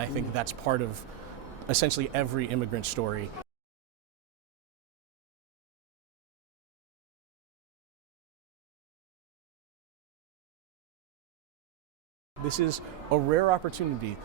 I think that's part of essentially every immigrant story. This is a rare opportunity.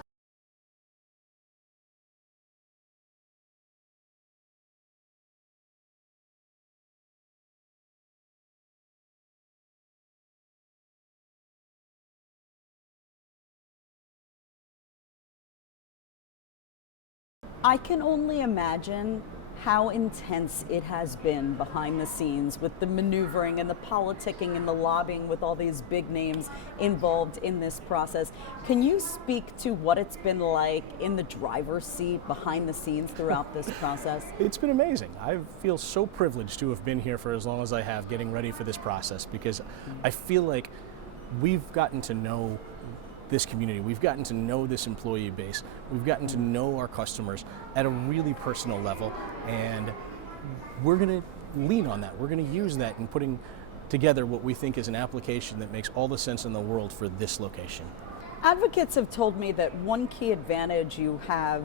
I can only imagine how intense it has been behind the scenes with the maneuvering and the politicking and the lobbying with all these big names involved in this process. Can you speak to what it's been like in the driver's seat behind the scenes throughout this process? It's been amazing. I feel so privileged to have been here for as long as I have getting ready for this process because I feel like we've gotten to know this community. We've gotten to know this employee base. We've gotten to know our customers at a really personal level, and we're going to lean on that. We're going to use that in putting together what we think is an application that makes all the sense in the world for this location. Advocates have told me that one key advantage you have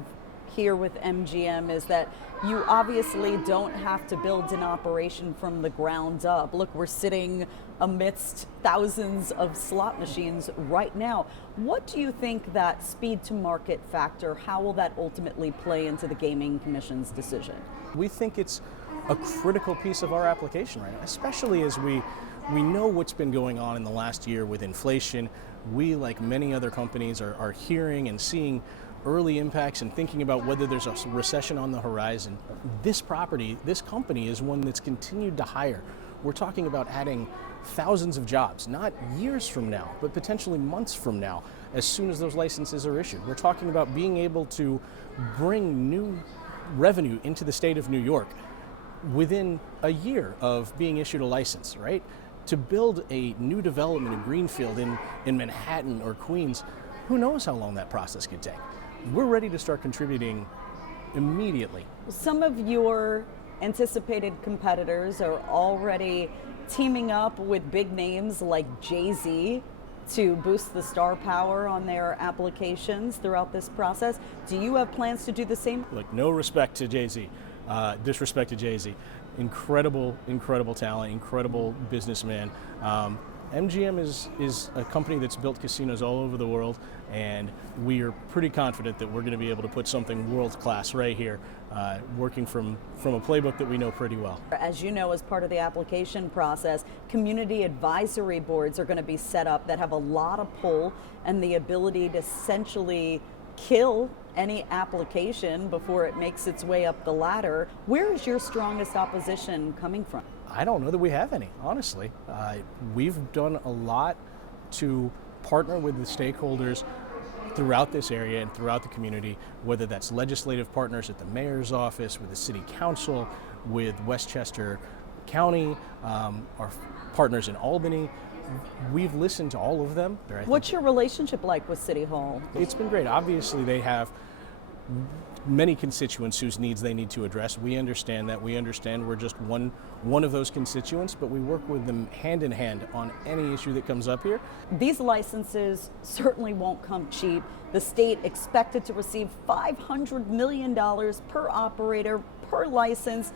here with MGM is that you obviously don't have to build an operation from the ground up. Look, we're sitting amidst thousands of slot machines right now. What do you think that speed to market factor, how will that ultimately play into the Gaming Commission's decision? We think it's a critical piece of our application right now, especially as we know what's been going on in the last year with inflation. We, like many other companies, are hearing and seeing early impacts and thinking about whether there's a recession on the horizon. This property, this company is one that's continued to hire. We're talking about adding thousands of jobs, not years from now, but potentially months from now, as soon as those licenses are issued. We're talking about being able to bring new revenue into the state of New York within a year of being issued a license, right? To build a new development in Greenfield in Manhattan or Queens, who knows how long that process could take. We're ready to start contributing immediately. Some of your anticipated competitors are already teaming up with big names like Jay-Z to boost the star power on their applications throughout this process. Do you have plans to do the same? Like, no respect to Jay-Z, disrespect to Jay-Z. Incredible talent, incredible businessman. MGM is a company that's built casinos all over the world, and we are pretty confident that we're going to be able to put something world-class right here, working from a playbook that we know pretty well. As you know, as part of the application process, community advisory boards are going to be set up that have a lot of pull and the ability to essentially kill any application before it makes its way up the ladder. Where is your strongest opposition coming from? I don't know that we have any, honestly. We've done a lot to partner with the stakeholders throughout this area and throughout the community, whether that's legislative partners at the mayor's office, with the city council, with Westchester County, our partners in Albany. We've listened to all of them. What's your relationship like with City Hall? It's been great. Obviously, they have many constituents whose needs they need to address. We understand that. We understand we're just one of those constituents, but we work with them hand in hand on any issue that comes up here. These licenses certainly won't come cheap. The state expected to receive $500 million per operator, per license.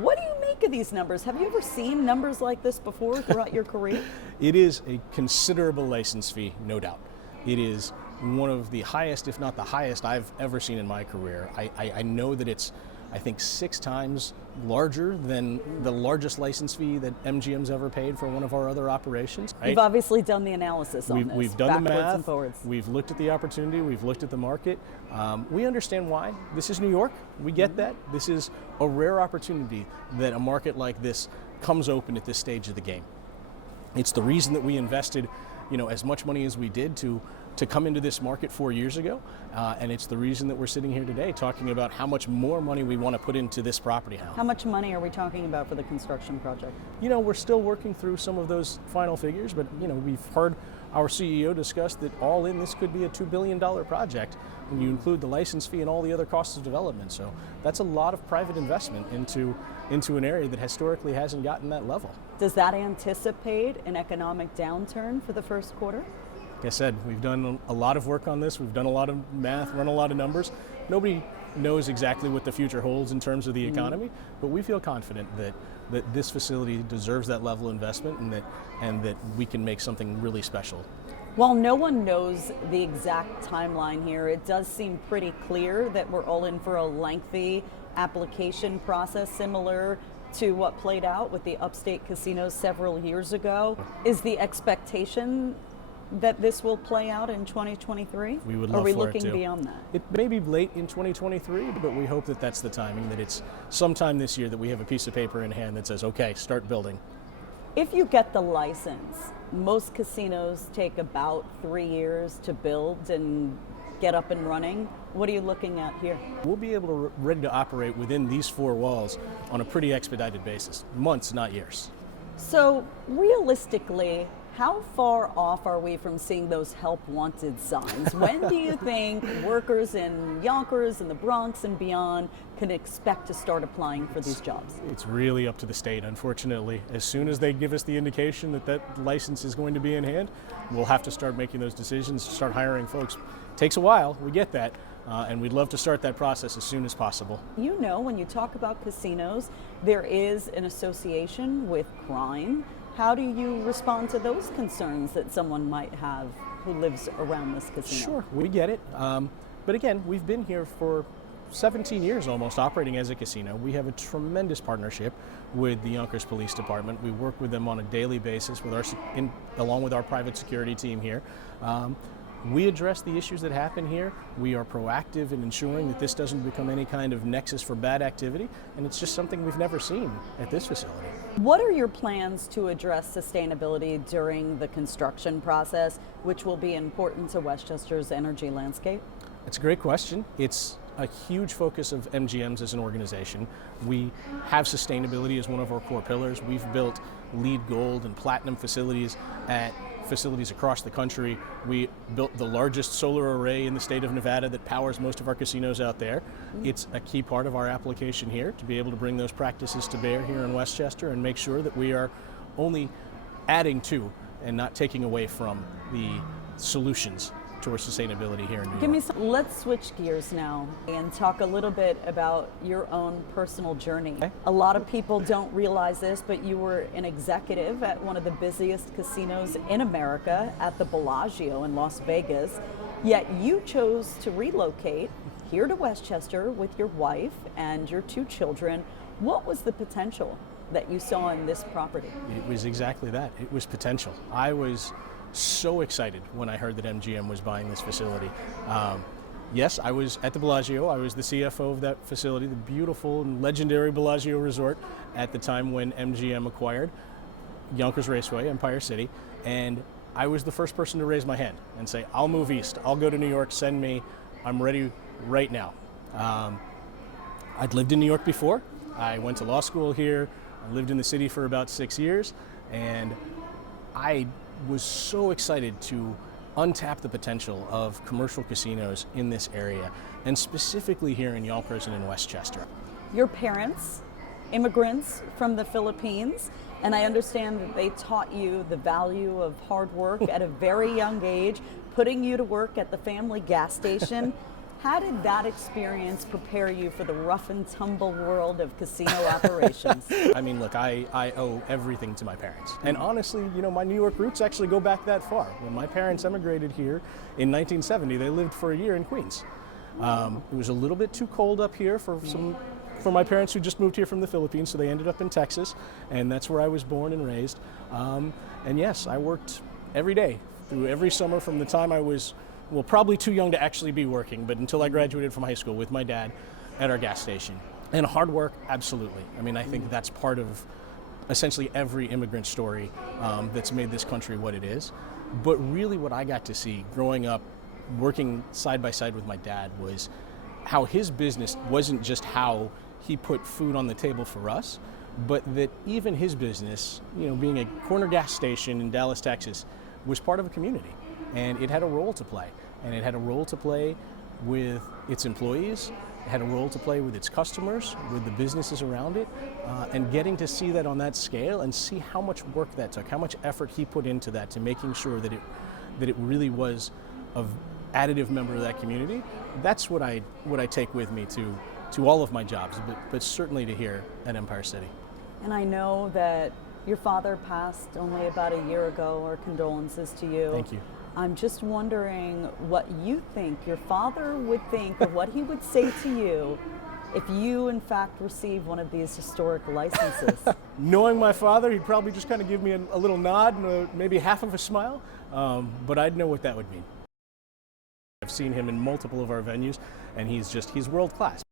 What do you make of these numbers? Have you ever seen numbers like this before throughout your career? It is a considerable license fee, no doubt. It is one of the highest, if not the highest, I've ever seen in my career. I know that it's, I think, 6 times larger than the largest license fee that MGM's ever paid for one of our other operations. Right? You've obviously done the analysis on this. We've done the math, and forwards. We've looked at the opportunity, we've looked at the market. We understand why. This is New York, we get that. This is a rare opportunity that a market like this comes open at this stage of the game. It's the reason that we invested, as much money as we did to come into this market 4 years ago, and it's the reason that we're sitting here today talking about how much more money we want to put into this property now. How much money are we talking about for the construction project? We're still working through some of those final figures, but we've heard our CEO discuss that all in this could be a $2 billion project when you include the license fee and all the other costs of development. So that's a lot of private investment into an area that historically hasn't gotten that level. Does that anticipate an economic downturn for the first quarter? Like I said, we've done a lot of work on this. We've done a lot of math, run a lot of numbers. Nobody knows exactly what the future holds in terms of the economy, but we feel confident that this facility deserves that level of investment and that we can make something really special. While no one knows the exact timeline here, it does seem pretty clear that we're all in for a lengthy application process similar to what played out with the upstate casinos several years ago. Is the expectation that this will play out in 2023? We would Are love we for looking it to. beyond that? It may be late in 2023, but we hope that that's the timing, that it's sometime this year that we have a piece of paper in hand that says, okay, start building. If you get the license, most casinos take about 3 years to build and get up and running. What are you looking at here? We'll be able to ready to operate within these four walls on a pretty expedited basis. Months, not years. So realistically, how far off are we from seeing those help wanted signs? When do you think workers in Yonkers and the Bronx and beyond can expect to start applying for these jobs? It's really up to the state, unfortunately. As soon as they give us the indication that that license is going to be in hand, we'll have to start making those decisions, start hiring folks. Takes a while, we get that, and we'd love to start that process as soon as possible. You know, when you talk about casinos, there is an association with crime. How do you respond to those concerns that someone might have who lives around this casino? Sure, we get it. But again, we've been here for 17 years almost operating as a casino. We have a tremendous partnership with the Yonkers Police Department. We work with them on a daily basis with along with our private security team here. We address the issues that happen here. We are proactive in ensuring that this doesn't become any kind of nexus for bad activity, and it's just something we've never seen at this facility. What are your plans to address sustainability during the construction process, which will be important to Westchester's energy landscape? It's a great question. It's a huge focus of MGM's as an organization. We have sustainability as one of our core pillars. We've built LEED Gold and Platinum facilities at facilities across the country. We built the largest solar array in the state of Nevada that powers most of our casinos out there. It's a key part of our application here to be able to bring those practices to bear here in Westchester and make sure that we are only adding to and not taking away from the solutions towards sustainability here in New York. Let's switch gears now and talk a little bit about your own personal journey. Okay. A lot of people don't realize this, but you were an executive at one of the busiest casinos in America at the Bellagio in Las Vegas, yet you chose to relocate here to Westchester with your wife and your 2 children. What was the potential that you saw in this property? It was exactly that. It was potential. I was so excited when I heard that MGM was buying this facility. Yes, I was at the Bellagio. I was the CFO of that facility, the beautiful and legendary Bellagio Resort at the time when MGM acquired Yonkers Raceway, Empire City, and I was the first person to raise my hand and say, I'll move east. I'll go to New York, send me. I'm ready right now. I'd lived in New York before. I went to law school here. I lived in the city for about 6 years, and I was so excited to untap the potential of commercial casinos in this area, and specifically here in Yonkers and in Westchester. Your parents, immigrants from the Philippines, and I understand that they taught you the value of hard work at a very young age, putting you to work at the family gas station. How did that experience prepare you for the rough and tumble world of casino operations? I mean, look, I owe everything to my parents. And honestly, you know, my New York roots actually go back that far. When my parents emigrated here in 1970, they lived for a year in Queens. It was a little bit too cold up here for my parents who just moved here from the Philippines, so they ended up in Texas, and that's where I was born and raised. And yes, I worked every day through every summer from the time I was probably too young to actually be working, but until I graduated from high school with my dad at our gas station. And hard work, absolutely. I mean, I think that's part of essentially every immigrant story that's made this country what it is. But really what I got to see growing up, working side by side with my dad, was how his business wasn't just how he put food on the table for us, but that even his business, you know, being a corner gas station in Dallas, Texas, was part of a community. And it had a role to play. And it had a role to play with its employees, it had a role to play with its customers, with the businesses around it, and getting to see that on that scale and see how much work that took, how much effort he put into that, to making sure that that it really was a additive member of that community. That's what I take with me to all of my jobs, but certainly to here at Empire City. And I know that your father passed only about a year ago. Our condolences to you. Thank you. I'm just wondering what you think your father would think, or what he would say to you if you, in fact, receive one of these historic licenses. Knowing my father, he'd probably just kind of give me a little nod and maybe half of a smile, but I'd know what that would mean. I've seen him in multiple of our venues, and he's world class.